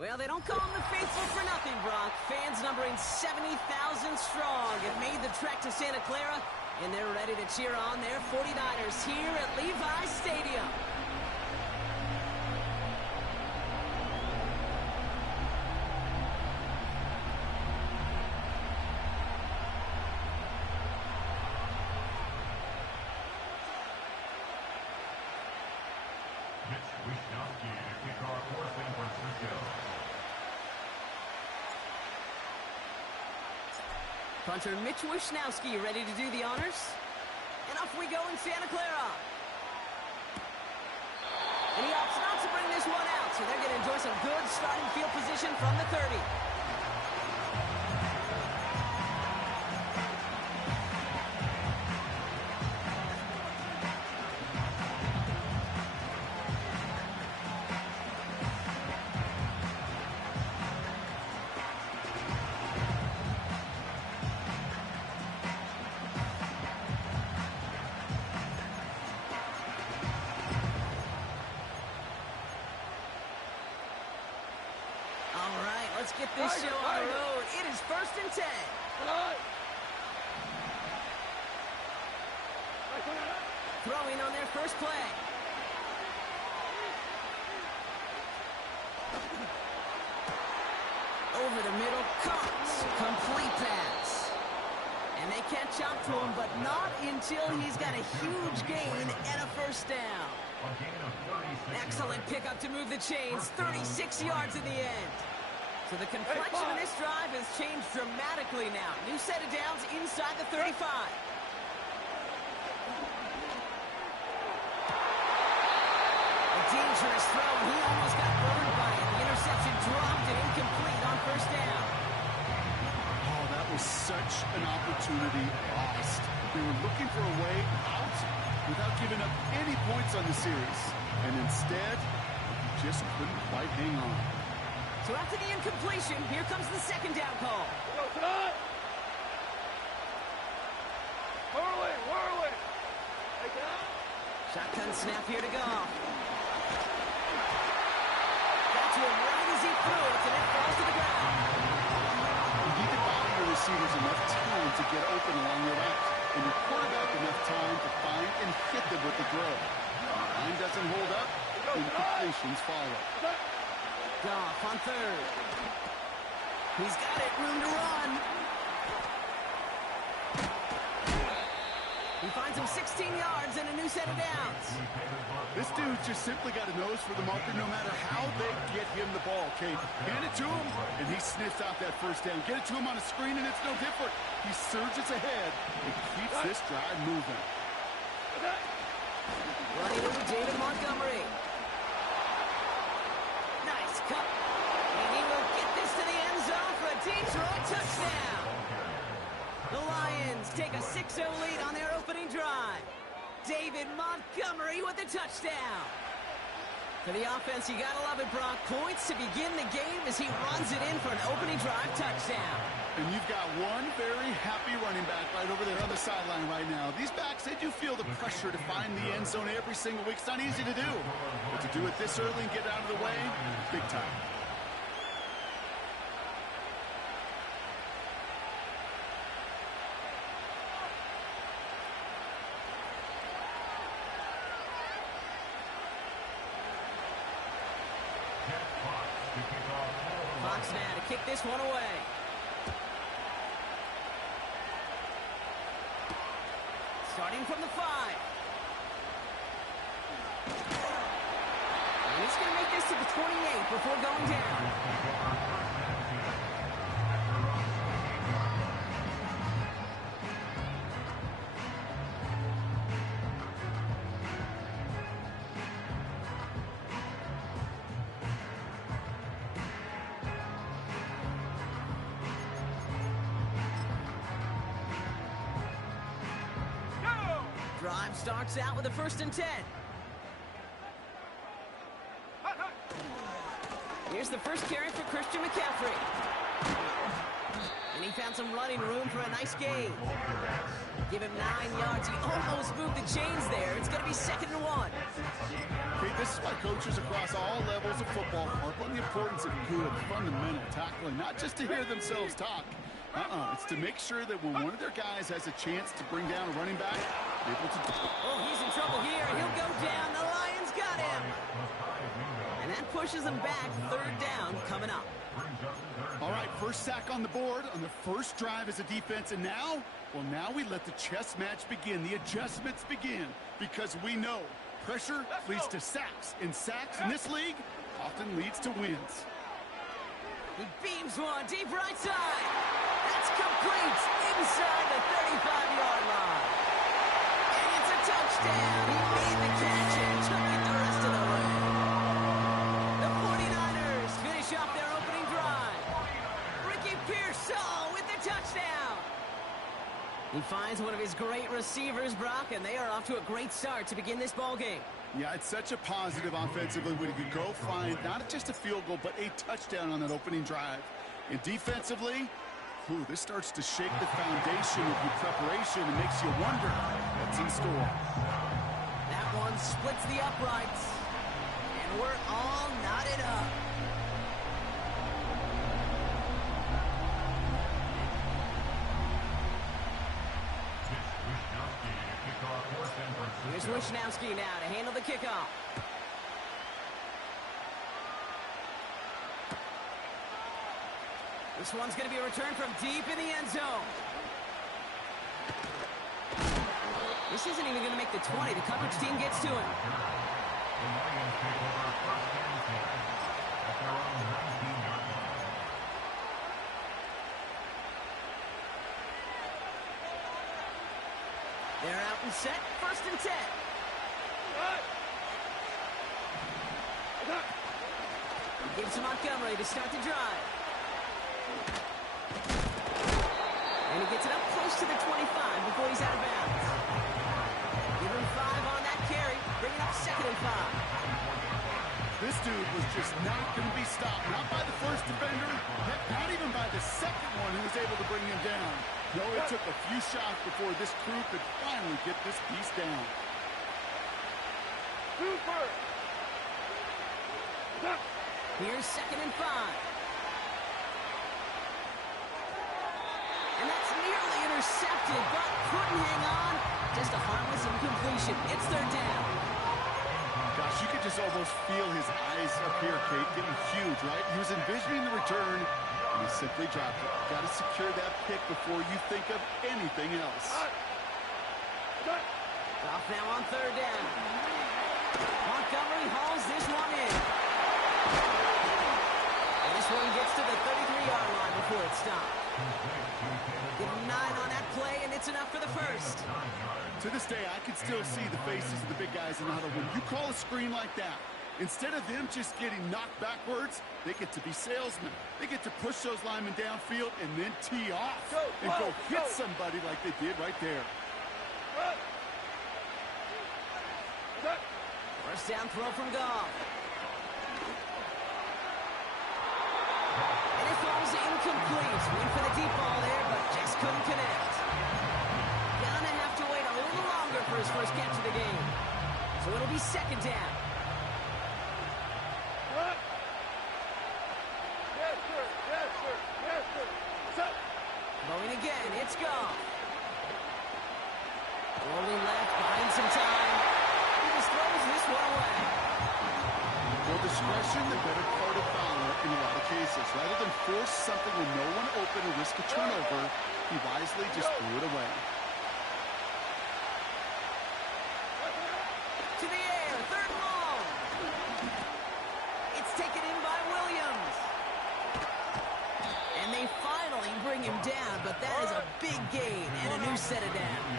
Well, they don't call them the faithful for nothing, Brock. Fans numbering 70,000 strong have made the trek to Santa Clara, and they're ready to cheer on their 49ers here at Levi's Stadium. Punter Mitch Wishnowsky ready to do the honors. And off we go in Santa Clara. And he opts not to bring this one out, so they're going to enjoy some good starting field position from the 30. Let's get this show on the road. It is 1st and 10. Throwing on their first play. Over the middle, Cox. Complete pass. And they catch up to him, but not until he's got a huge gain and a first down. Excellent pickup to move the chains. 36 yards in the end. So the complexion of this drive has changed dramatically now. New set of downs inside the 35. A dangerous throw. He almost got burned by it. The interception dropped and incomplete on first down. Oh, that was such an opportunity lost. They were looking for a way out without giving up any points on the series. And instead, just couldn't quite hang on. So after the incompletion, here comes the second down call. Whirling. Shotgun snap here to go. Got to him right as he threw it, and it falls to the ground. You need to buy your receivers enough time to get open along your route, and your quarterback enough time to find and hit them with the throw. The line doesn't hold up, incompletions follow. Goff on third. He's got it, room to run. He finds him 16 yards and a new set of downs. This dude's just simply got a nose for the marker no matter how they get him the ball, Kate. Hand it to him, and he sniffs out that first down. Get it to him on a screen, and it's no different. He surges ahead and keeps this drive moving. Running over David Montgomery. Nice cut. And he will get this to the end zone for a Detroit touchdown. The Lions take a 6-0 lead on their opening drive. David Montgomery with a touchdown. For the offense, you gotta love it, Brock. Points to begin the game as he runs it in for an opening drive touchdown. And you've got one very happy running back right over there on the sideline right now. These backs, they do feel the pressure to find the end zone every single week. It's not easy to do. But to do it this early and get out of the way, big time. Fox now to kick this one away. Starting from the 5. And he's going to make this to the 28 before going down. Drive starts out with a 1st and 10. Here's the first carry for Christian McCaffrey. And he found some running room for a nice gain. Give him 9 yards. He almost moved the chains there. It's going to be 2nd and 1. Okay, this is why coaches across all levels of football harp on the importance of good, fundamental tackling, not just to hear themselves talk. It's to make sure that when one of their guys has a chance to bring down a running back, they're able to do it. Oh, he's in trouble here. He'll go down. The Lions got him. And that pushes them back. 3rd down coming up. All right, first sack on the board on the first drive as a defense. And now, well, now we let the chess match begin. The adjustments begin because we know pressure leads to sacks. And sacks in this league often leads to wins. He beams one deep right side. That's complete inside the 35-yard line. And it's a touchdown. He made the catch and took it the rest of the way. The 49ers finish off their opening drive. Ricky Pearsall with the touchdown. He finds one of his great receivers, Brock, and they are off to a great start to begin this ball game. Yeah, it's such a positive offensively when you can go find not just a field goal, but a touchdown on that opening drive. And defensively, this starts to shake the foundation of your preparation and makes you wonder what's in store. That one splits the uprights, and we're all knotted up. Here's Wishnowski now to handle the kickoff. This one's going to be a return from deep in the end zone. This isn't even going to make the 20. The coverage team gets to him. They're out and set. 1st and 10. He gives to Montgomery to start the drive. And he gets it up close to the 25 before he's out of bounds. Give him 5 on that carry. Bring it up 2nd and 5. This dude was just not going to be stopped. Not by the first defender. Heck, not even by the second one who was able to bring him down. No, it took a few shots before this crew could finally get this piece down. Here's 2nd and 5. And that's nearly intercepted, but couldn't hang on. Just a harmless incompletion. It's 3rd down. Gosh, you could just almost feel his eyes up here, Kate, getting huge, right? He was envisioning the return, and he simply dropped it. Got to secure that pick before you think of anything else. Off now on 3rd down. Montgomery hauls this one in. And this one gets to the 33-yard line before it's stopped. Give him 9 on that play, and it's enough for the first. To this day, I can still see the faces of the big guys in the huddle. When you call a screen like that, instead of them just getting knocked backwards, they get to be salesmen. They get to push those linemen downfield and then tee off and go hit somebody like they did right there. First down throw from Goff. And it falls incomplete. Went for the deep ball there, but just couldn't connect. Gonna have to wait a little longer for his first catch of the game. So it'll be 2nd down. Going again, it's Goff. Rolling left, behind some time. He just throws this one away. Well, discretion, the better part of valor in a lot of cases. Rather than force something with no one open and risk a turnover, he wisely just threw it away. To the air, 3rd and long. It's taken in by Williams. And they finally bring him down, but that is a big gain and a new set of downs.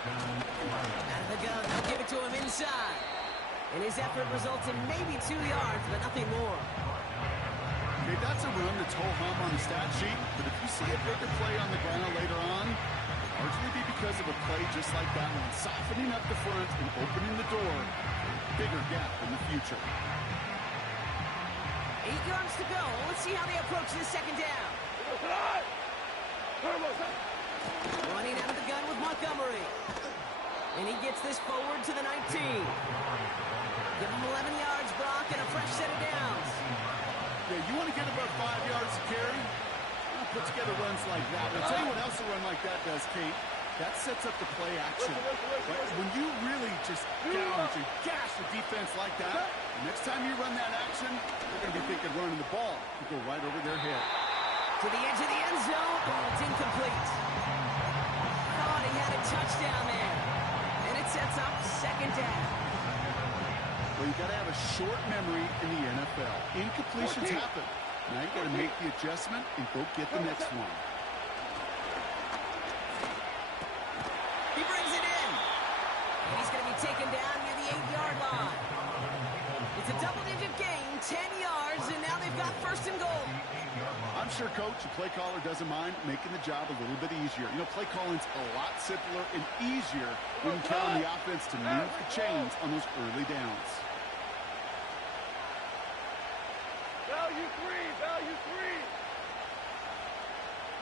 Out of the gun, they'll give it to him inside. And his effort results in maybe 2 yards, but nothing more. Okay, that's a run that's ho-hum on the stat sheet, but if you see a bigger play on the ground later on, it'll largely be because of a play just like that one, softening up the front and opening the door, bigger gap in the future. 8 yards to go. Let's see how they approach this second down. Running out of the gun with Montgomery. And he gets this forward to the 19. Give him 11 yards, Brock, and a fresh set of downs. Yeah, you want to get about 5 yards to carry? Well, put together runs like that. I'll tell you what else a run like that does, Kate. That sets up the play action. Right? When you really just gouge and gash the defense like that, the next time you run that action, they're going to be thinking running the ball. You go right over their head. To the edge of the end zone. Oh, it's incomplete. Thought he had a touchdown there. And it sets up second down. Well, you got to have a short memory in the NFL. Incompletions happen. Now you got to make the adjustment and go get the next one. He brings it in. And he's going to be taken down near the 8-yard line. It's a double-digit gain, 10 yards, and now they've got first and goal. I'm sure, Coach, the play caller doesn't mind making the job a little bit easier. You know, play calling's a lot simpler and easier when you count on the offense to move the chains on those early downs. Value three.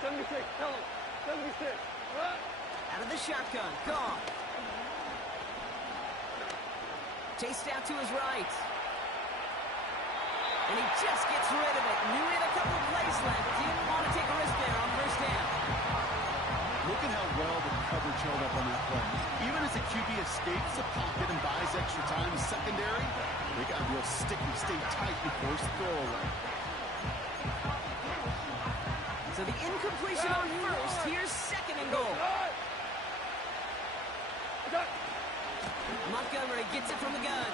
76, tell him. 76. Out of the shotgun, gone. Chased out to his right. And he just gets rid of it. Knew he had a couple plays left. Didn't want to take a risk there on first down. Look at how well the coverage held up on that play. Even as the QB escapes the pocket and buys extra time in secondary, they got real sticky, stay tight and force the throwaway. So the incompletion on first. Here's second and goal. Montgomery gets it from the gun.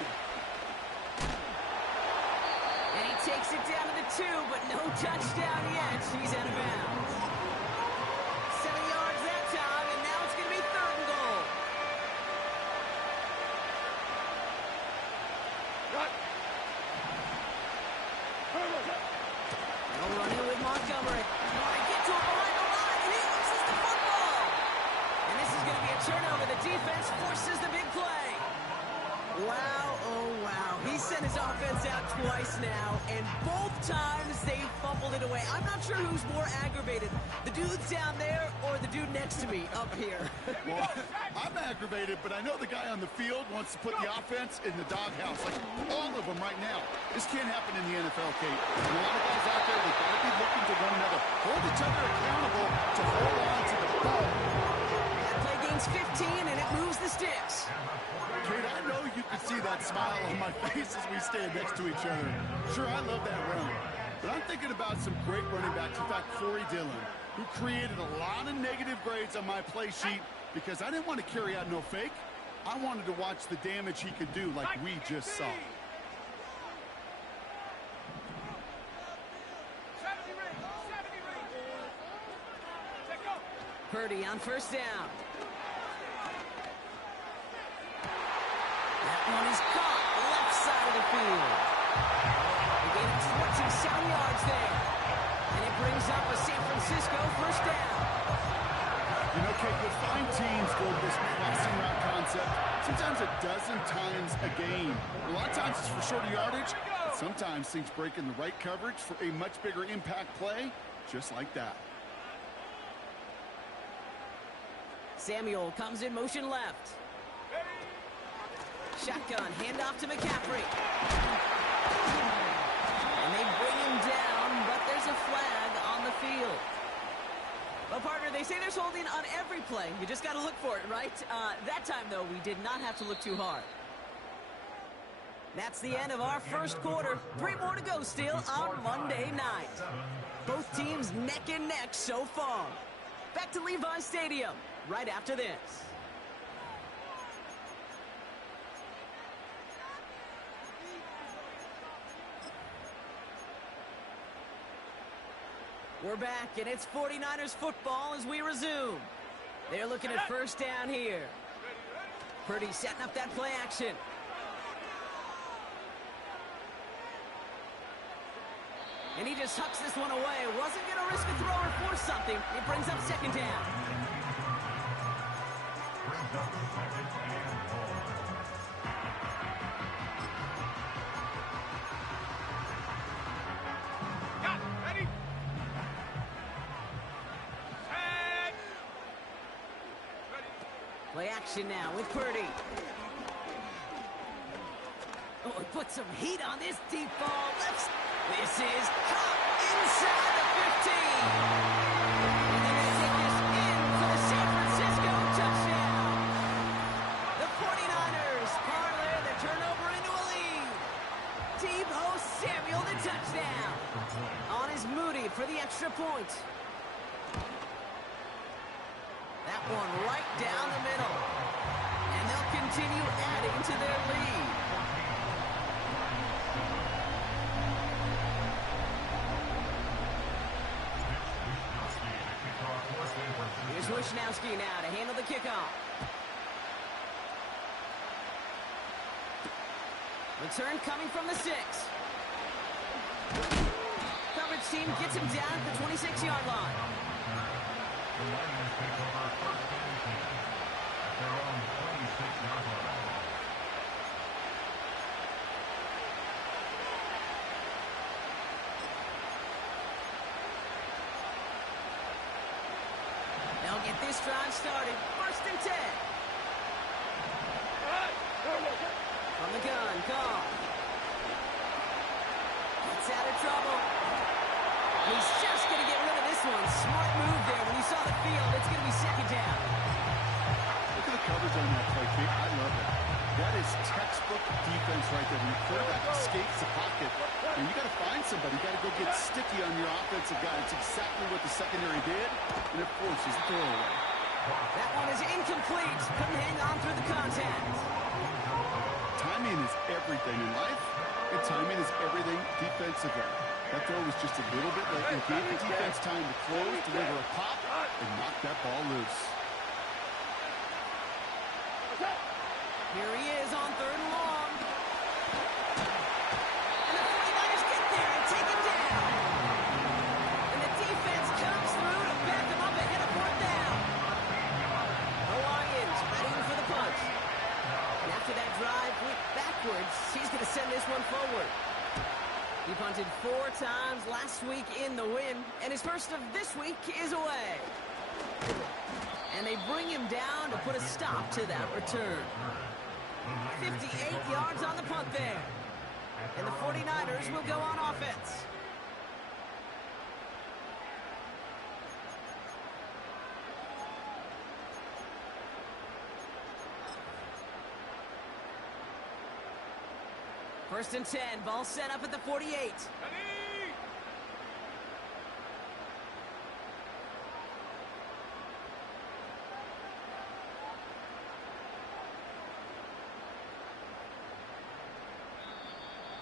And he takes it down to the 2, but no touchdown yet. He's out of bounds. 7 yards that time, and now it's going to be third and goal. No running with Montgomery. They get to him behind the line, and he loses the football. And this is going to be a turnover. The defense forces the big play. Wow, oh wow. He sent his offense out twice now, and both times they fumbled it away. I'm not sure who's more aggravated, the dudes down there or the dude next to me up here. Well, I'm aggravated, but I know the guy on the field wants to put the offense in the doghouse, like all of them right now. This can't happen in the NFL, Kate. And a lot of guys out there, they've got to be looking to one another, hold each other accountable to hold on to the ball. That play gains 15, and it moves the sticks. Kate, I know you can see that smile on my face as we stand next to each other. Sure, I love that run. But I'm thinking about some great running backs. In fact, Corey Dillon, who created a lot of negative grades on my play sheet because I didn't want to carry out no fake. I wanted to watch the damage he could do like we just saw. Purdy on first down. That one is caught left side of the field. He gained 27 yards there. And it brings up a San Francisco first down. You know, Kate, you'll find teams go with this crossing route concept sometimes a dozen times a game. A lot of times it's for shorter yardage, but sometimes things break in the right coverage for a much bigger impact play, just like that. Samuel comes in motion left. Shotgun, handoff to McCaffrey. And they bring him down, but there's a flag on the field. Well, partner, they say there's holding on every play. You just got to look for it, right? That time, though, we did not have to look too hard. That's the end of our first quarter. 3 more to go still on Monday night. Both teams neck and neck so far. Back to Levi Stadium right after this. We're back, and it's 49ers football as we resume. They're looking at first down here. Purdy setting up that play action. And he just hucks this one away. Wasn't going to risk a throw or force something. It brings up second down. play action now with Purdy. Oh, he put some heat on this deep ball. This is caught inside the 15. And they're going to take this in for the San Francisco touchdown. The 49ers parlay the turnover into a lead. Deebo Samuel, the touchdown. On is Moody for the extra point. That one right down the middle. And they'll continue adding to their lead. Here's Wishnowski now to handle the kickoff. Return coming from the 6. Coverage team gets him down at the 26-yard line. The Lions take over first and 10 at their own 26-yard line. They'll get this drive started. First and 10. From the gun, Goff. Gets out of trouble. He's just going to get rid of this one. Smart move there. When you saw the field, it's going to be second down. Look at the coverage on that play, Kate. I love it. That is textbook defense right there. When your quarterback escapes the pocket, and you got to find somebody. You got to go get sticky on your offensive guy. It's exactly what the secondary did, and it forces the throwaway. That one is incomplete. Couldn't hang on through the contact. Timing is everything in life, and timing is everything defensively. That throw was just a little bit late and gave the defense time to close, deliver a pop, and knock that ball loose. Here he is on 3rd and long. And the 49ers get there and take him down. And the defense comes through to back him up ahead of 4th down. The Lions ready for the punch. And after that drive went backwards, he's going to send this one forward. He punted 4 times last week in the win, and his first of this week is away. And they bring him down to put a stop to that return. 58 yards on the punt there. And the 49ers will go on offense. First and 10, ball set up at the 48.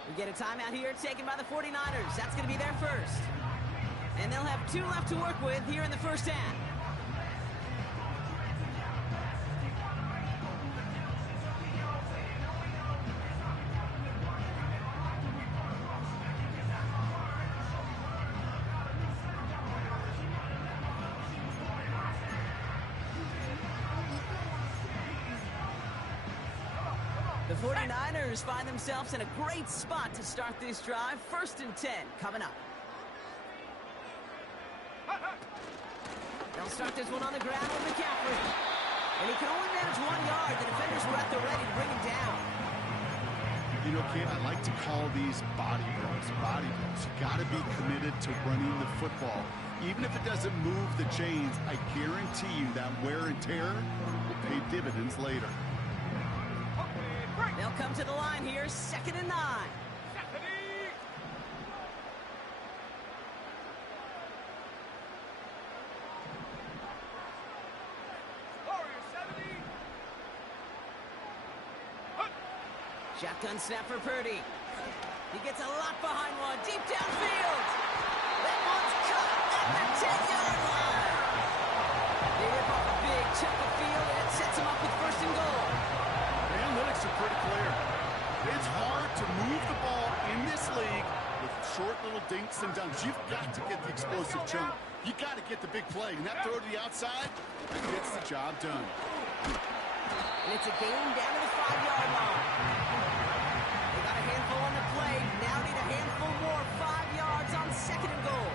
We get a timeout here taken by the 49ers. That's going to be their first. And they'll have 2 left to work with here in the first half. The 49ers find themselves in a great spot to start this drive. First and 10 coming up. They'll start this one on the ground with McCaffrey. And he can only manage 1 yard. The defenders were at the ready to bring him down. You know, Kate, I like to call these body blows. Body blows. You got to be committed to running the football. Even if it doesn't move the chains, I guarantee you that wear and tear will pay dividends later. They'll come to the line here, 2nd and 9. Shotgun snap for Purdy. He gets a lot behind one, deep downfield. That one's caught at the 10-yard line. They rip off a big chunk of field, and it sets him up with 1st and goal. The analytics are pretty clear. It's hard to move the ball in this league with short little dinks and dunks. You've got to get the explosive chunk. You got to get the big play. And that throw to the outside gets the job done. And it's a gain down to the 5-yard line. They got a handful on the play. Now need a handful more. 5 yards on 2nd and goal.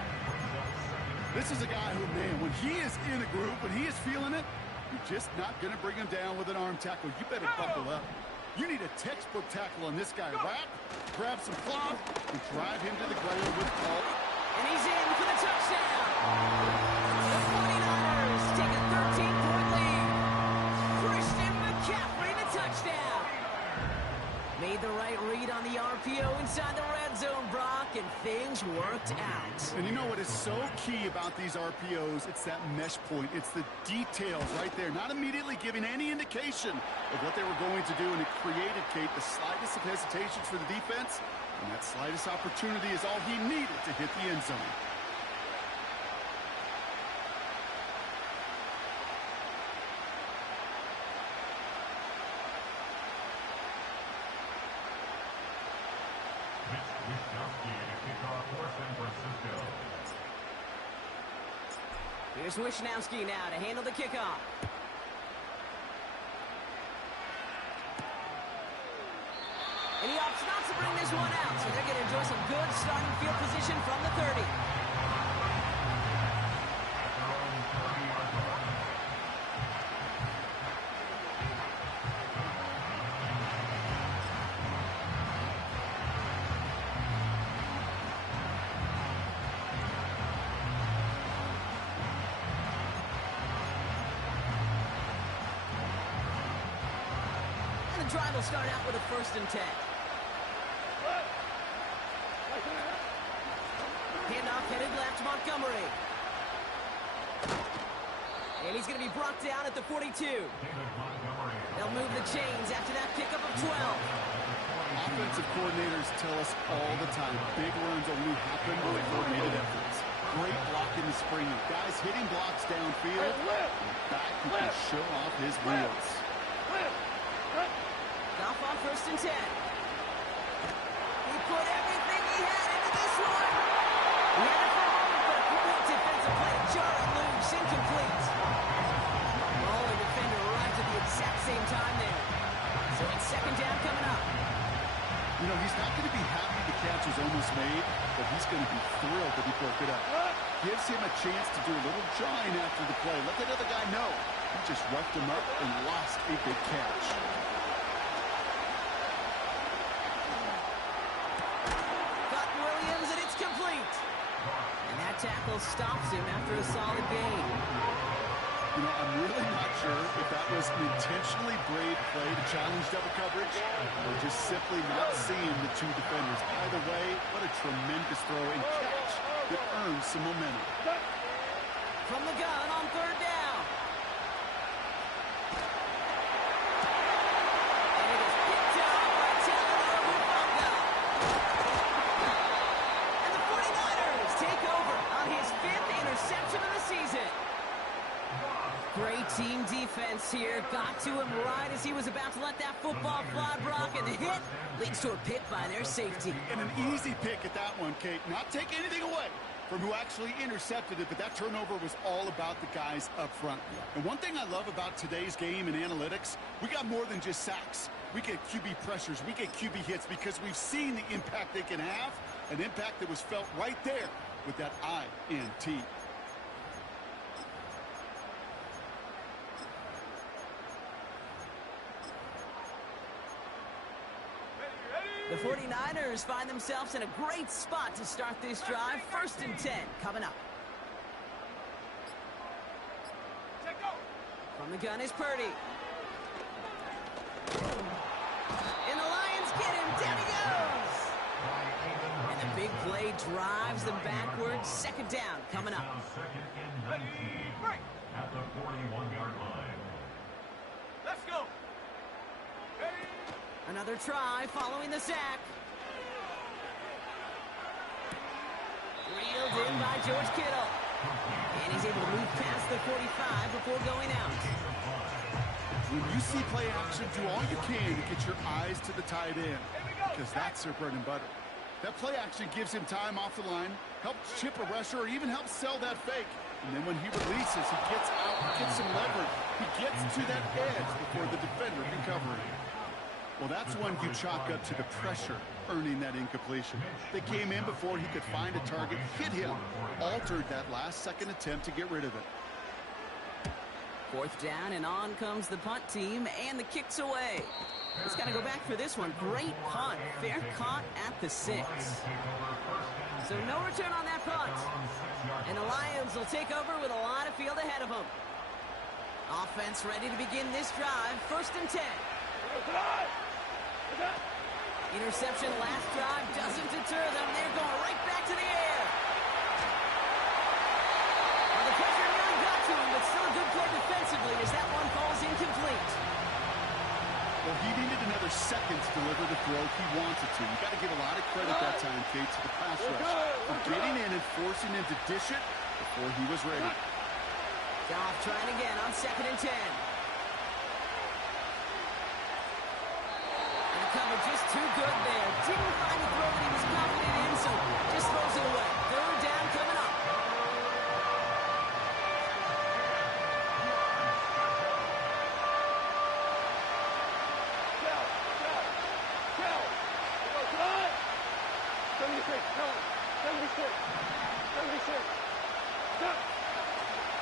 This is a guy who, man, when he is in a group, when he is feeling it, You're just not going to bring him down with an arm tackle. You better buckle up. You need a textbook tackle on this guy. Wrap, grab some cloth, and drive him to the ground with Paul. And he's in for the touchdown. The 49ers take a 13-point lead. Christian McCaffrey, the touchdown. Made the right read on the RPO inside the red zone, Brock, and things worked out. And you know what is so key about these RPOs? It's that mesh point. It's the details right there, not immediately giving any indication of what they were going to do, and it created, Kate, the slightest of hesitations for the defense, and that slightest opportunity is all he needed to hit the end zone. Here's Wishnowski now to handle the kickoff. And he opts not to bring this one out, so they're going to enjoy some good starting field position from the 30. Drive will start out with a 1st and 10. Handoff headed left, Montgomery. And he's going to be brought down at the 42. They'll move the chains after that pickup of 12. Offensive coordinators tell us all the time, big runs only happen with coordinated efforts. Great block in the spring. Guys hitting blocks downfield. Back who can show off his wheels. Off on 1st and 10. He put everything he had into this one. He had it for a moment, but a great defensive play. Jarring loose, incomplete. Ball and defender arrives at the exact same time there. So it's 2nd down coming up. You know, he's not going to be happy the catch was almost made, but he's going to be thrilled that he broke it up. Gives him a chance to do a little jawing after the play. Let that other guy know. He just roughed him up and lost a big catch. Tackle stops him after a solid gain. You know, I'm really not sure if that was an intentionally brave play to challenge double coverage or just simply not seeing the two defenders. Either way, what a tremendous throw and catch that earns some momentum. From the gun on 3rd down. And it is picked up by Talanoa Hufanga. And the 49ers take over on his 5th interception of the season. Great team defense here. Got to him right as he was about to let that football fly, Brock, and the hit leads to a pick by their safety. And an easy pick at that one, Kate. Not take anything away from who actually intercepted it, but that turnover was all about the guys up front. And one thing I love about today's game and analytics, we got more than just sacks. We get QB pressures, we get QB hits because we've seen the impact they can have, an impact that was felt right there with that INT. The 49ers find themselves in a great spot to start this drive. 1st and 10 coming up. From the gun is Purdy. And the Lions get him. Down he goes. And the big play drives them backwards. 2nd down coming up. 2nd and 19 at the 41-yard line. Let's go. Another try following the sack. Reeled in by George Kittle. And he's able to move past the 45 before going out. When you see play action, do all you can to get your eyes to the tight end, because that's their bread and butter. That play action gives him time off the line, helps chip a rusher, or even helps sell that fake. And then when he releases, he gets out, gets some leverage. He gets to that edge before the defender can cover him. Well, that's when you chalk up to the pressure earning that incompletion. They came in before he could find a target, hit him, altered that last-second attempt to get rid of it. 4th down, and on comes the punt team, and the kick's away. It's got to go back for this one. Great punt. Fair caught at the 6. So no return on that punt. And the Lions will take over with a lot of field ahead of them. Offense ready to begin this drive. 1st and 10. Interception last drive doesn't deter them. They're going right back to the air. Well, the pressure nearly got to him, but still a good play defensively as that one falls incomplete. Well, he needed another second to deliver the throw he wanted to. You got to give a lot of credit that time, Kate, to the pass rush for getting in and forcing him to dish it before he was ready. Goff trying again on 2nd and 10. And the cover just too good there. Didn't find the throw that he was confident in, so just throws it away. 3rd down coming up.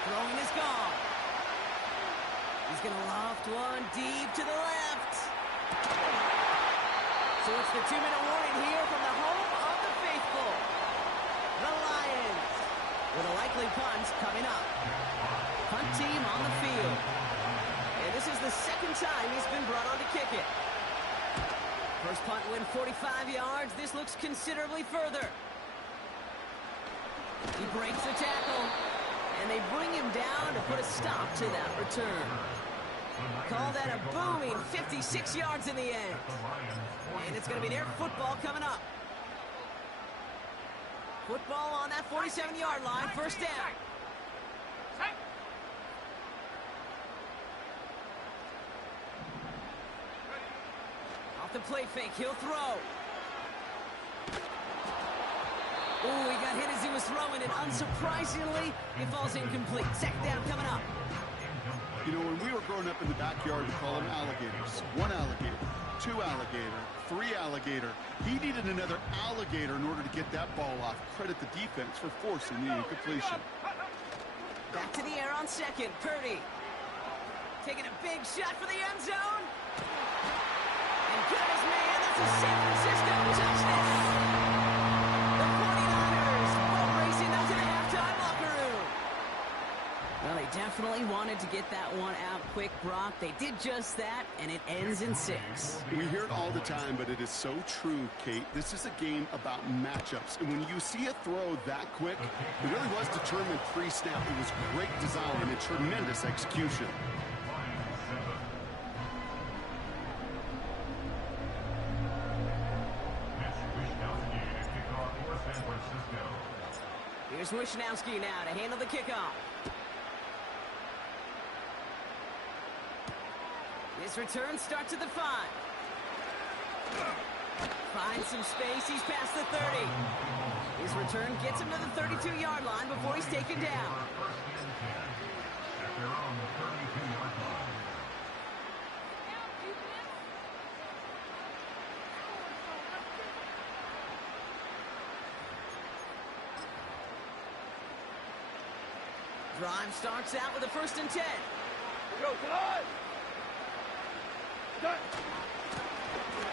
Throwing is gone. He's going to loft one deep to the left. So it's the 2-minute warning here from the home of the faithful. The Lions with a likely punt coming up. Punt team on the field. And this is the 2nd time he's been brought on to kick it. First punt win 45 yards. This looks considerably further. He breaks the tackle, and they bring him down to put a stop to that return. Call that a booming 56 yards in the end. And it's going to be their football coming up. Football on that 47-yard line, 1st down. Off the play fake, he'll throw. Ooh, he got hit as he was throwing it. Unsurprisingly, it falls incomplete. 2nd down coming up. You know, when we were growing up in the backyard, we call them alligators. 1 alligator, 2 alligator, 3 alligator. He needed another alligator in order to get that ball off. Credit the defense for forcing the incompletion. Back to the air on 2nd. Purdy taking a big shot for the end zone. And goodness, man, that's a San Francisco touchdown. The 49ers both racing up to the halftime locker room. Well, they definitely wanted to get that one out quick, Brock. They did just that, and it ends in 6. We hear it all the time, but it is so true, Kate. This is a game about matchups. And when you see a throw that quick, it really was determined pre-snap. It was great design and tremendous execution. Here's Wishnowski now to handle the kickoff. This return starts at the 5. Finds some space. He's past the 30. His return gets him to the 32-yard line before he's taken down. Drive starts out with a 1st and 10. Go tonight!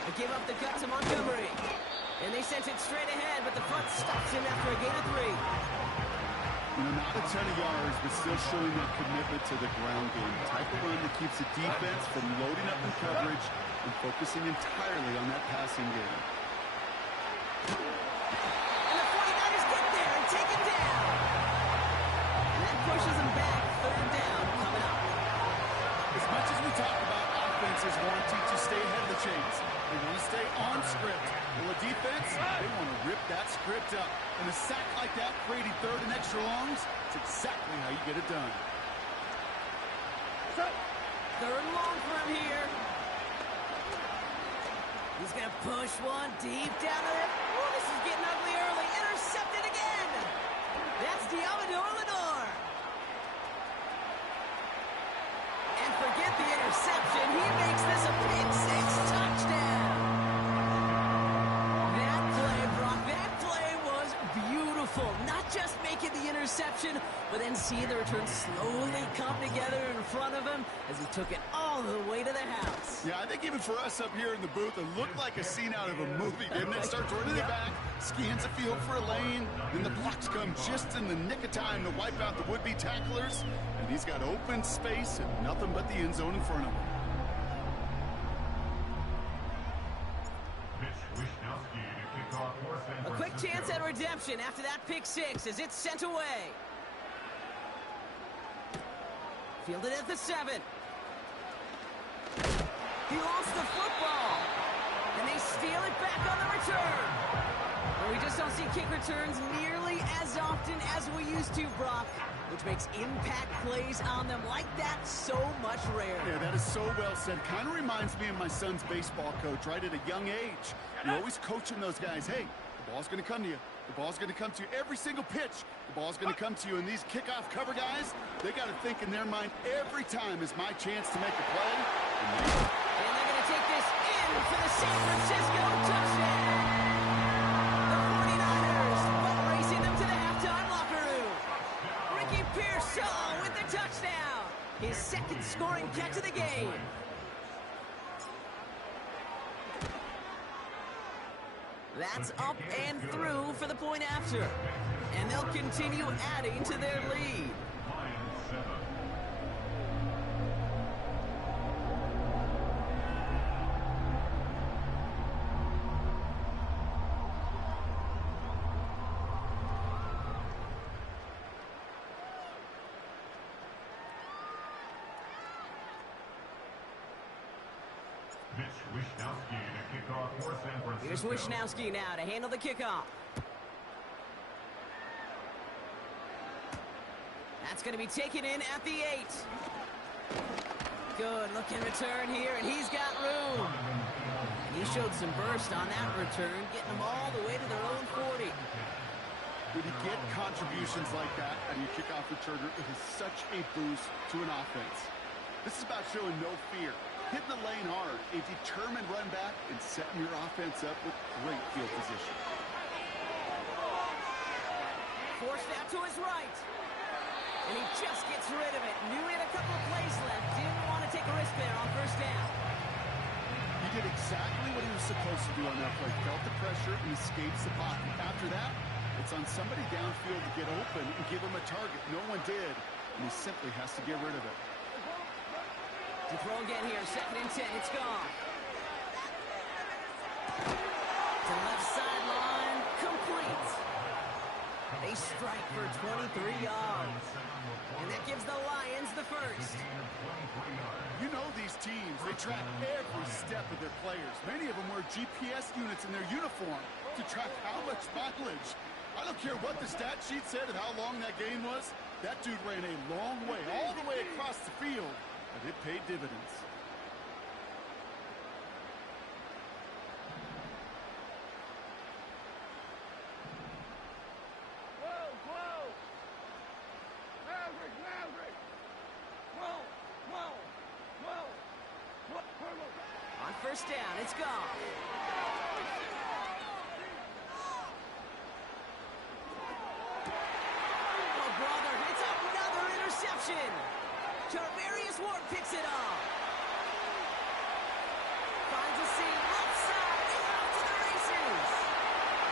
They give up the gut to Montgomery. And they sent it straight ahead, but the front stops him after a gain of 3. You know, not a ton of yards, but still showing that commitment to the ground game. The type of run that keeps the defense from loading up in coverage and focusing entirely on that passing game. And the 49ers get there and take him down. And that pushes him back. 3rd down coming up. As much as we talk about offenses wanting to stay ahead of the chains, they want to stay on script. Well, the defense, they want to rip that script up. And a sack like that, creating 3rd and extra longs, it's exactly how you get it done. 3rd and long for him here. He's going to push one deep down the left. Oh, this is getting ugly early. Intercepted again. That's Diamador Lenore. And forget the interception. He makes this a pick 6 touchdown. That play, Brock, that play was beautiful. Not just making the interception, but then see the return slowly come together in front of him as he took it all the way to the house. Yeah, I think even for us up here in the booth, it looked like a scene out of a movie, didn't it? Starts running it back, scans the field for a lane, then the blocks come just in the nick of time to wipe out the would-be tacklers, and he's got open space and nothing but the end zone in front of him. A quick chance at redemption after that pick six as it's sent away. Fielded at the 7. He lost the football. And they steal it back on the return. But we just don't see kick returns nearly as often as we used to, Brock, which makes impact plays on them like that so much rarer. Yeah, that is so well said. Kind of reminds me of my son's baseball coach, right at a young age. You're always coaching those guys, hey, the ball's going to come to you. The ball's going to come to you every single pitch. The ball's going to come to you. And these kickoff cover guys, they got to think in their mind every time is my chance to make a play. And they're going to take this in for the San Francisco touchdown. The 49ers ball racing them to the halftime locker room. Ricky Pearsall with the touchdown. His second scoring catch of the game. That's up and through for the point after. And they'll continue adding to their lead. Here's Wishnowski now to handle the kickoff. That's going to be taken in at the 8. Good looking return here, and he's got room. And he showed some burst on that return, getting them all the way to their own 40. When you get contributions like that out of your kickoff returner, it is such a boost to an offense. This is about showing no fear. Hitting the lane hard, a determined run back, and setting your offense up with great field position. Forced out to his right. And he just gets rid of it. Knew he had a couple of plays left. Didn't want to take a risk there on first down. He did exactly what he was supposed to do on that play. Felt the pressure and escapes the pocket. After that, it's on somebody downfield to get open and give him a target. No one did, and he simply has to get rid of it. To throw again here, 2nd and 10, it's gone. To the left sideline, complete. They strike for 23 yards. And that gives the Lions the first. You know these teams, they track every step of their players. Many of them wear GPS units in their uniform to track how much mileage. I don't care what the stat sheet said and how long that game was. That dude ran a long way, all the way across the field. But it paid dividends. On first down, it's gone. Oh, brother, it's another interception. Charvarius Ward picks it off. Finds a seam left side. He's off to the races.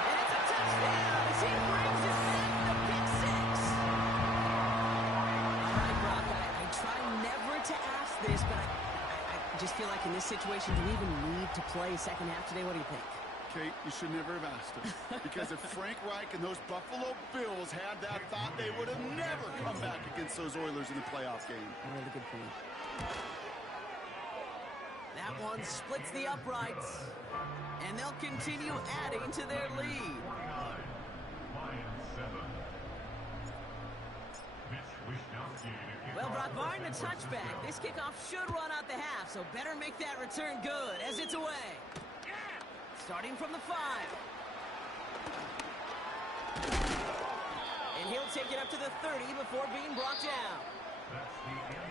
And it's a touchdown as he brings his second pick six. All right, Brock, I try never to ask this, but I just feel like in this situation, do we even need to play second half today? What do you think? Kate, you should never have asked him. Because if Frank Reich and those Buffalo Bills had that thought, they would have never come back against those Oilers in the playoff game. Really good point. That one splits the uprights. And they'll continue adding to their lead. Well, Brock, barring the touchback, this kickoff should run out the half, so better make that return good as it's away. Starting from the 5. And he'll take it up to the 30 before being brought down.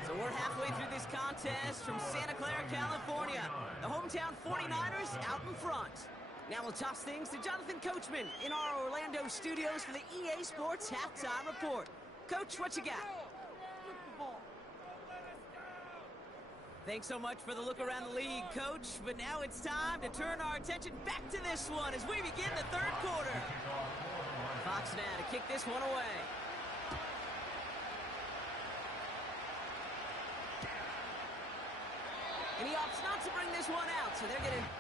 So we're halfway through this contest from Santa Clara, California. The hometown 49ers out in front. Now we'll toss things to Jonathan Coachman in our Orlando studios for the EA Sports Halftime Report. Coach, what you got? Thanks so much for the look around the league, Coach. But now it's time to turn our attention back to this one as we begin the third quarter. Fox now to kick this one away. And he opts not to bring this one out, so they're going to